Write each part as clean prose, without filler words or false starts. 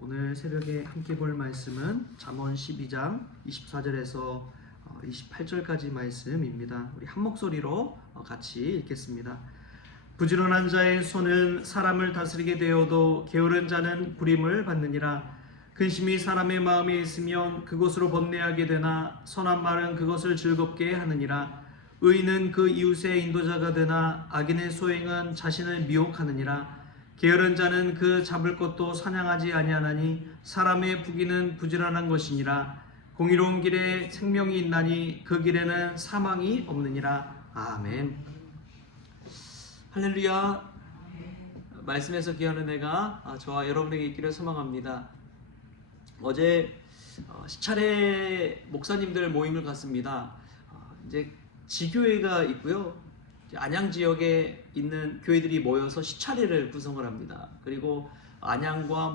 오늘 새벽에 함께 볼 말씀은 잠언 12장 24절에서 28절까지 말씀입니다. 우리 한 목소리로 같이 읽겠습니다. 부지런한 자의 손은 사람을 다스리게 되어도 게으른 자는 부림을 받느니라. 근심이 사람의 마음에 있으면 그곳으로 번뇌하게 되나 선한 말은 그것을 즐겁게 하느니라. 의인은 그 이웃의 인도자가 되나 악인의 소행은 자신을 미혹하느니라. 게으른 자는 그 잡을 것도 사냥하지 아니하나니 사람의 부귀는 부지런한 것이니라. 공의로운 길에 생명이 있나니 그 길에는 사망이 없느니라. 아멘. 할렐루야. 말씀에서 귀한 은혜가 저와 여러분에게 있기를 소망합니다. 어제 시차례 목사님들 모임을 갔습니다. 이제 지교회가 있고요. 안양 지역에 있는 교회들이 모여서 시차례를 구성을 합니다. 그리고 안양과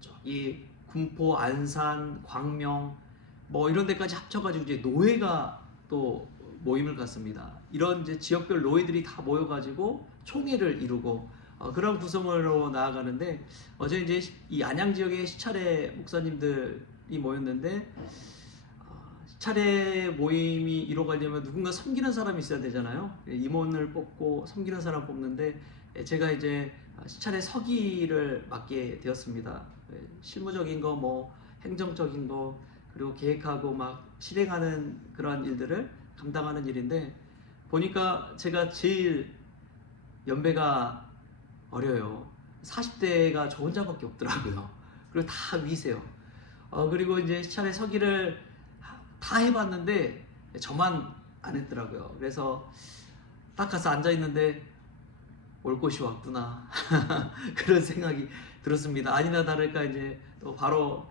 저기 군포, 안산, 광명 이런 데까지 합쳐가지고 이제 노회가 또 모임을 갖습니다. 이런 이제 지역별 노회들이 다 모여가지고 총회를 이루고 그런 구성으로 나아가는데, 어제 이제 이 안양 지역의 시차례 목사님들이 모였는데, 시차례 모임이 이루어가려면 누군가 섬기는 사람이 있어야 되잖아요. 임원을 뽑고 섬기는 사람 뽑는데, 제가 이제 시차례 서기를 맡게 되었습니다. 실무적인 거, 행정적인 거, 그리고 계획하고 막 실행하는 그러한 일들을 감당하는 일인데, 보니까 제가 제일 연배가 어려요. 40대가 저 혼자밖에 없더라고요. 그리고 다 위세요. 그리고 이제 시차례 서기를 다 해봤는데 저만 안 했더라고요. 그래서 딱 가서 앉아있는데 올 곳이 왔구나 그런 생각이 들었습니다. 아니나 다를까 이제 또 바로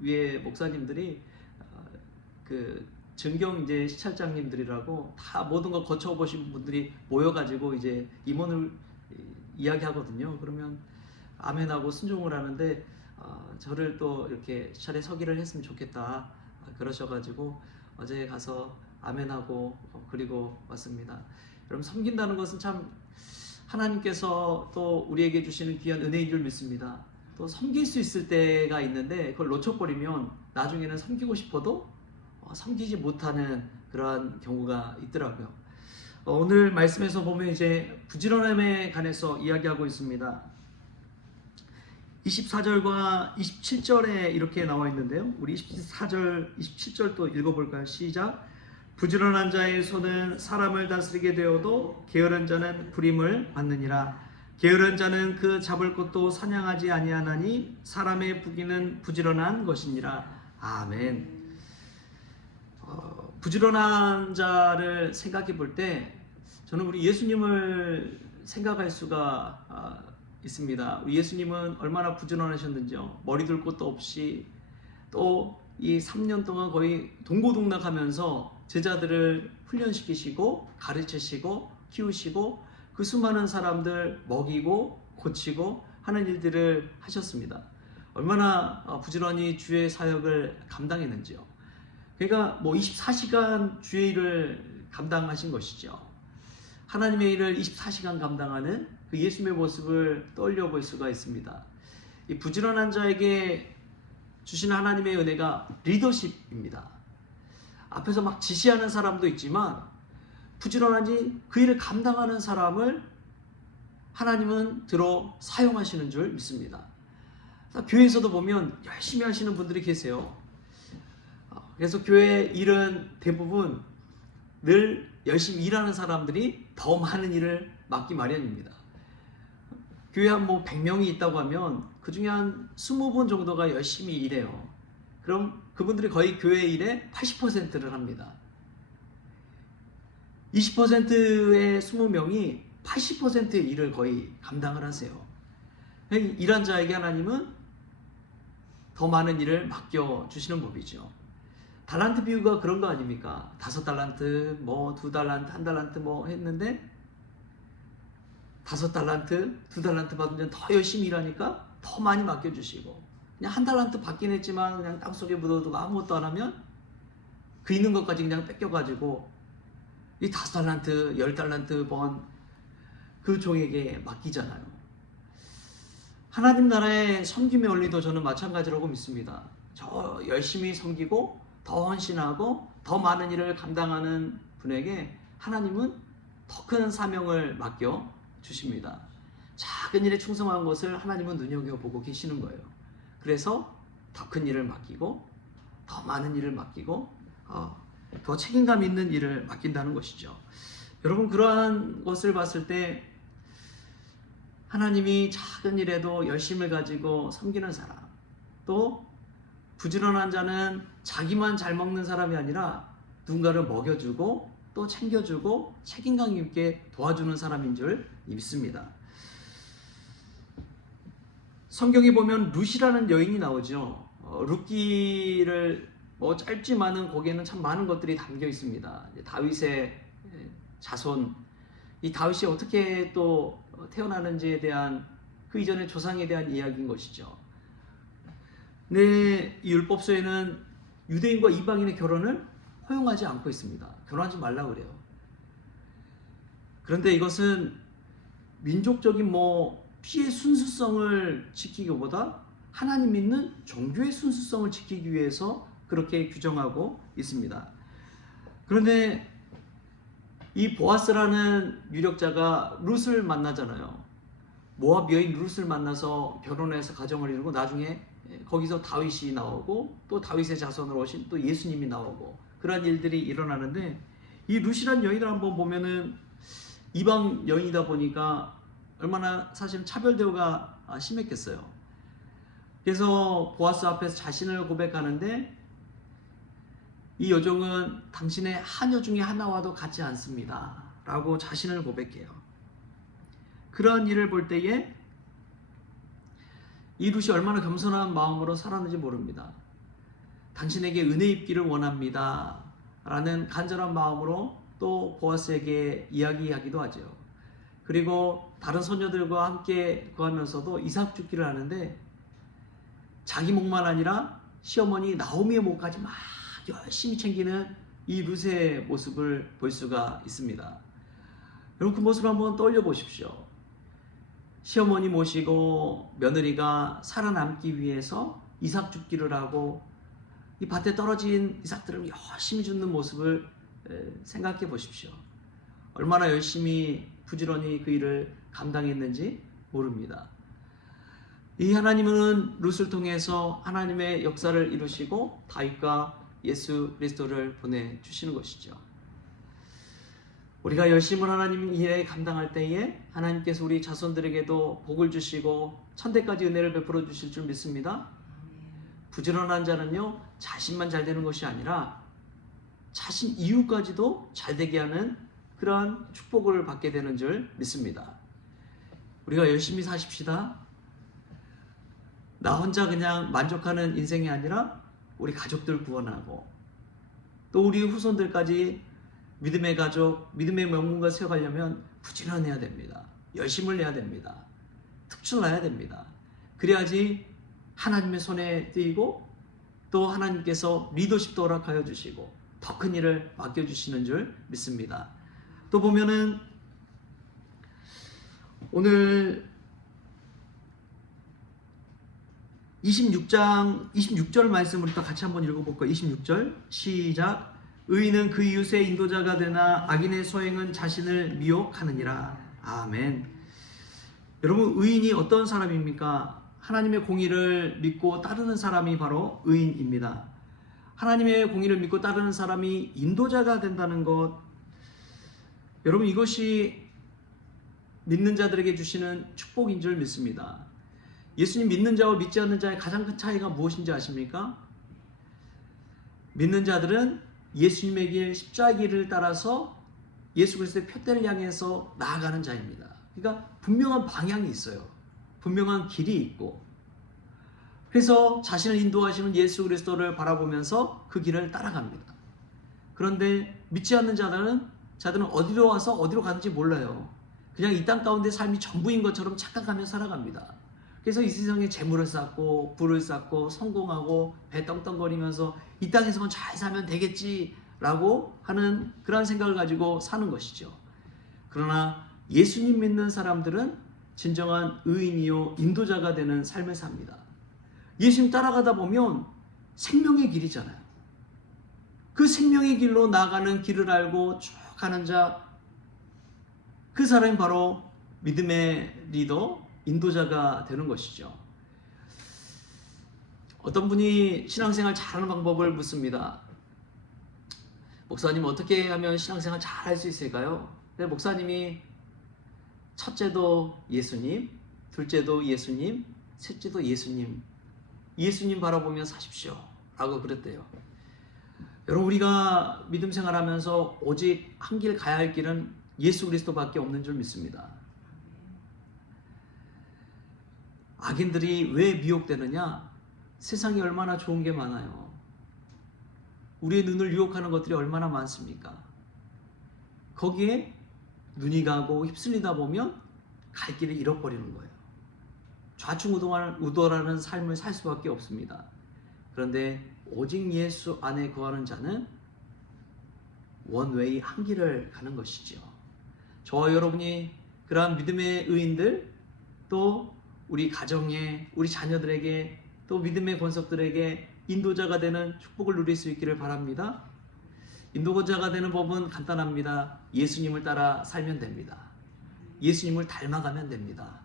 위에 목사님들이 그 증경 이제 시찰장님들이라고 다 모든 걸 거쳐보신 분들이 모여가지고 이제 임원을 이야기하거든요. 그러면 아멘하고 순종을 하는데, 저를 또 이렇게 시차례 서기를 했으면 좋겠다 그러셔가지고 어제 가서 아멘하고 그리고 왔습니다. 여러분, 섬긴다는 것은 참 하나님께서 또 우리에게 주시는 귀한 은혜인 줄 믿습니다. 또 섬길 수 있을 때가 있는데 그걸 놓쳐버리면 나중에는 섬기고 싶어도 섬기지 못하는 그러한 경우가 있더라고요. 오늘 말씀에서 보면 이제 부지런함에 관해서 이야기하고 있습니다. 24절과 27절에 이렇게 나와 있는데요. 우리 24절, 27절 또 읽어볼까요? 시작. 부지런한 자의 손은 사람을 다스리게 되어도 게으른 자는 부림을 받느니라. 게으른 자는 그 잡을 것도 사냥하지 아니하나니 사람의 부귀는 부지런한 것이니라. 아멘. 부지런한 자를 생각해 볼 때 저는 우리 예수님을 생각할 수가 있습니다. 우리 예수님은 얼마나 부지런하셨는지요. 머리 둘 곳도 없이 또 이 3년 동안 거의 동고동락하면서 제자들을 훈련시키시고 가르치시고 키우시고 그 수많은 사람들 먹이고 고치고 하는 일들을 하셨습니다. 얼마나 부지런히 주의 사역을 감당했는지요. 그러니까 24시간 주의 일을 감당하신 것이죠. 하나님의 일을 24시간 감당하는 그 예수님의 모습을 떠올려 볼 수가 있습니다. 이 부지런한 자에게 주시는 하나님의 은혜가 리더십입니다. 앞에서 막 지시하는 사람도 있지만 부지런하니 그 일을 감당하는 사람을 하나님은 들어 사용하시는 줄 믿습니다. 교회에서도 보면 열심히 하시는 분들이 계세요. 그래서 교회 일은 대부분 늘 열심히 일하는 사람들이 더 많은 일을 맡기 마련입니다. 교회 한 100명이 있다고 하면 그 중에 한 20분 정도가 열심히 일해요. 그럼 그분들이 거의 교회 일의 80%를 합니다. 20%의 20명이 80%의 일을 거의 감당을 하세요. 일한 자에게 하나님은 더 많은 일을 맡겨주시는 법이죠. 달란트 비유가 그런 거 아닙니까? 5달란트, 2달란트, 1달란트 했는데 5달란트, 2달란트 받으면 더 열심히 일하니까 더 많이 맡겨주시고, 그냥 1달란트 받긴 했지만 그냥 땅속에 묻어두고 아무것도 안 하면 그 있는 것까지 그냥 뺏겨가지고 이 5달란트, 10달란트 번 그 종에게 맡기잖아요. 하나님 나라의 섬김의 원리도 저는 마찬가지라고 믿습니다. 저 열심히 섬기고 더 헌신하고 더 많은 일을 감당하는 분에게 하나님은 더 큰 사명을 맡겨 주십니다. 작은 일에 충성한 것을 하나님은 눈여겨보고 계시는 거예요. 그래서 더 큰 일을 맡기고 더 많은 일을 맡기고 더 책임감 있는 일을 맡긴다는 것이죠. 여러분, 그러한 것을 봤을 때 하나님이 작은 일에도 열심을 가지고 섬기는 사람, 또 부지런한 자는 자기만 잘 먹는 사람이 아니라 누군가를 먹여주고 또 챙겨주고 책임감 있게 도와주는 사람인 줄 믿습니다. 성경에 보면 룻이라는 여인이 나오죠. 룻기를 짧지만은 거기에는 참 많은 것들이 담겨 있습니다. 다윗의 자손, 이 다윗이 어떻게 또 태어나는지에 대한 그 이전의 조상에 대한 이야기인 것이죠. 이 율법서에는 유대인과 이방인의 결혼을 허용하지 않고 있습니다. 결혼하지 말라고 그래요. 그런데 이것은 민족적인 피의 순수성을 지키기보다 하나님 믿는 종교의 순수성을 지키기 위해서 그렇게 규정하고 있습니다. 그런데 이 보아스라는 유력자가 룻을 만나잖아요. 모압 여인 룻을 만나서 결혼해서 가정을 이루고 나중에 거기서 다윗이 나오고 또 다윗의 자손으로 오신 또 예수님이 나오고 그러한 일들이 일어나는데, 이 룻이라는 여인을 한번 보면은 이방 여인이다 보니까 얼마나 사실은 차별 대우가 심했겠어요. 그래서 보아스 앞에서 자신을 고백하는데, 이 여종은 당신의 하녀 중에 하나와도 같지 않습니다 라고 자신을 고백해요. 그런 일을 볼 때에 이 룻이 얼마나 겸손한 마음으로 살았는지 모릅니다. 당신에게 은혜 입기를 원합니다 라는 간절한 마음으로 또 보아스에게 이야기하기도 하죠. 그리고 다른 소녀들과 함께 구하면서도 이삭 죽기를 하는데, 자기 목만 아니라 시어머니 나오미의 목까지 막 열심히 챙기는 이 룻의 모습을 볼 수가 있습니다. 여러분, 그 모습을 한번 떠올려 보십시오. 시어머니 모시고 며느리가 살아남기 위해서 이삭 죽기를 하고 이 밭에 떨어진 이삭들을 열심히 줍는 모습을 생각해 보십시오. 얼마나 열심히 부지런히 그 일을 감당했는지 모릅니다. 이 하나님은 룻을 통해서 하나님의 역사를 이루시고 다윗과 예수 그리스도를 보내주시는 것이죠. 우리가 열심히 하나님 일에 감당할 때에 하나님께서 우리 자손들에게도 복을 주시고 천대까지 은혜를 베풀어 주실 줄 믿습니다. 부지런한 자는요, 자신만 잘 되는 것이 아니라 자신 이웃까지도 잘 되게 하는 그러한 축복을 받게 되는 줄 믿습니다. 우리가 열심히 사십시다. 나 혼자 그냥 만족하는 인생이 아니라 우리 가족들 구원하고 또 우리 후손들까지 믿음의 가족, 믿음의 명문가 세워가려면 부지런해야 됩니다. 열심을 내야 됩니다. 특출나야 됩니다. 그래야지 하나님의 손에 띄고 또 하나님께서 리더십도 허락하여 주시고 더 큰 일을 맡겨주시는 줄 믿습니다. 또 보면은 오늘 26절 말씀을 또 같이 한번 읽어볼까요? 26절 시작. 의인은 그 이웃의 인도자가 되나 악인의 소행은 자신을 미혹하느니라. 아멘. 여러분, 의인이 어떤 사람입니까? 하나님의 공의를 믿고 따르는 사람이 바로 의인입니다. 하나님의 공의를 믿고 따르는 사람이 인도자가 된다는 것, 여러분, 이것이 믿는 자들에게 주시는 축복인 줄 믿습니다. 예수님 믿는 자와 믿지 않는 자의 가장 큰 차이가 무엇인지 아십니까? 믿는 자들은 예수님의 길, 십자가의 길을 따라서 예수 그리스도의 표대를 향해서 나아가는 자입니다. 그러니까 분명한 방향이 있어요. 분명한 길이 있고, 그래서 자신을 인도하시는 예수 그리스도를 바라보면서 그 길을 따라갑니다. 그런데 믿지 않는 자들은 어디로 와서 어디로 가는지 몰라요. 그냥 이 땅 가운데 삶이 전부인 것처럼 착각하며 살아갑니다. 그래서 이 세상에 재물을 쌓고 부를 쌓고 성공하고 배 떵떵거리면서 이 땅에서만 잘 살면 되겠지라고 하는 그런 생각을 가지고 사는 것이죠. 그러나 예수님 믿는 사람들은 진정한 의인이요 인도자가 되는 삶을 삽니다. 예수님 따라가다 보면 생명의 길이잖아요. 그 생명의 길로 나가는 길을 알고 쭉 가는 자, 그 사람이 바로 믿음의 리더, 인도자가 되는 것이죠. 어떤 분이 신앙생활 잘하는 방법을 묻습니다. 목사님, 어떻게 하면 신앙생활 잘할 수 있을까요? 네, 목사님이 첫째도 예수님, 둘째도 예수님, 셋째도 예수님, 예수님 바라보며 사십시오 라고 그랬대요. 여러분, 우리가 믿음 생활하면서 오직 한 길 가야 할 길은 예수 그리스도밖에 없는 줄 믿습니다. 악인들이 왜 미혹되느냐? 세상에 얼마나 좋은 게 많아요. 우리의 눈을 유혹하는 것들이 얼마나 많습니까? 거기에 눈이 가고 휩쓸리다 보면 갈 길을 잃어버리는 거예요. 좌충우돌하는 삶을 살 수밖에 없습니다. 그런데 오직 예수 안에 거하는 자는 원웨이 한 길을 가는 것이죠. 저와 여러분이 그러한 믿음의 의인들, 또 우리 가정에, 우리 자녀들에게, 또 믿음의 권속들에게 인도자가 되는 축복을 누릴 수 있기를 바랍니다. 인도자가 되는 법은 간단합니다. 예수님을 따라 살면 됩니다. 예수님을 닮아가면 됩니다.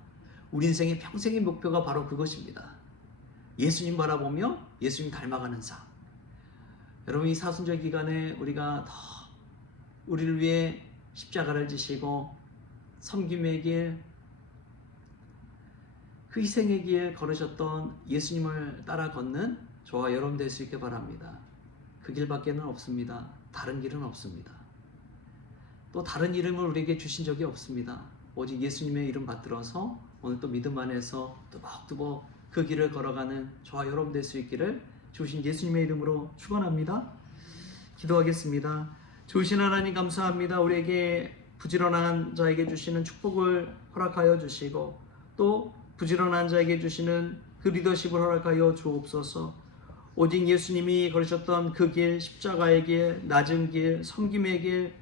우리 인생의 평생의 목표가 바로 그것입니다. 예수님 바라보며 예수님 닮아가는 삶. 여러분, 이 사순절 기간에 우리가 더 우리를 위해 십자가를 지시고 섬김의 길, 그 희생의 길 걸으셨던 예수님을 따라 걷는 저와 여러분 될 수 있게 바랍니다. 그 길밖에는 없습니다. 다른 길은 없습니다. 또 다른 이름을 우리에게 주신 적이 없습니다. 오직 예수님의 이름 받들어서 오늘 또 믿음 안에서 뚜벅뚜벅 그 길을 걸어가는 저와 여러분 될 수 있기를 주신 예수님의 이름으로 축원합니다. 기도하겠습니다. 주신 하나님 감사합니다. 우리에게 부지런한 자에게 주시는 축복을 허락하여 주시고 또 부지런한 자에게 주시는 그 리더십을 허락하여 주옵소서. 오직 예수님이 걸으셨던 그 길, 십자가의 길, 낮은 길, 섬김의 길,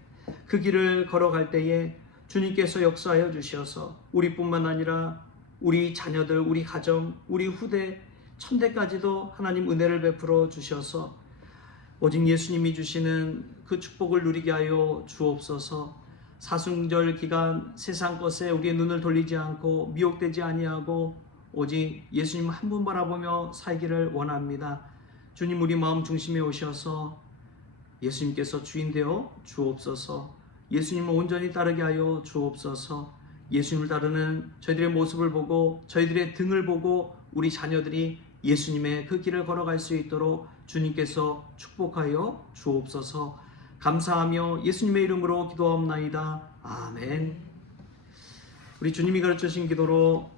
그 길을 걸어갈 때에 주님께서 역사하여 주셔서 우리뿐만 아니라 우리 자녀들, 우리 가정, 우리 후대, 천대까지도 하나님 은혜를 베풀어 주셔서 오직 예수님이 주시는 그 축복을 누리게 하여 주옵소서. 사순절 기간 세상 것에 우리의 눈을 돌리지 않고 미혹되지 아니하고 오직 예수님 한 분 바라보며 살기를 원합니다. 주님, 우리 마음 중심에 오셔서 예수님께서 주인 되어 주옵소서. 예수님을 온전히 따르게 하여 주옵소서. 예수님을 따르는 저희들의 모습을 보고 저희들의 등을 보고 우리 자녀들이 예수님의 그 길을 걸어갈 수 있도록 주님께서 축복하여 주옵소서. 감사하며 예수님의 이름으로 기도하옵나이다. 아멘. 우리 주님이 가르쳐주신 기도로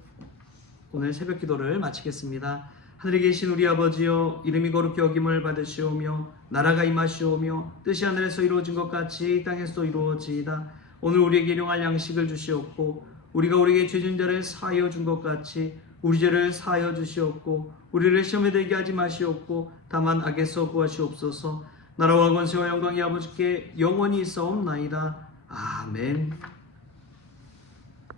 오늘 새벽 기도를 마치겠습니다. 하늘에 계신 우리 아버지여, 이름이 거룩히 여김을 받으시오며 나라가 임하시오며 뜻이 하늘에서 이루어진 것 같이 땅에서도 이루어지이다. 오늘 우리에게 일용할 양식을 주시옵고 우리가 우리에게 죄진 자를 사하여 준 것 같이 우리 죄를 사하여 주시옵고 우리를 시험에 들게 하지 마시옵고 다만 악에서 구하시옵소서. 나라와 권세와 영광이 아버지께 영원히 있사옵나이다. 아멘.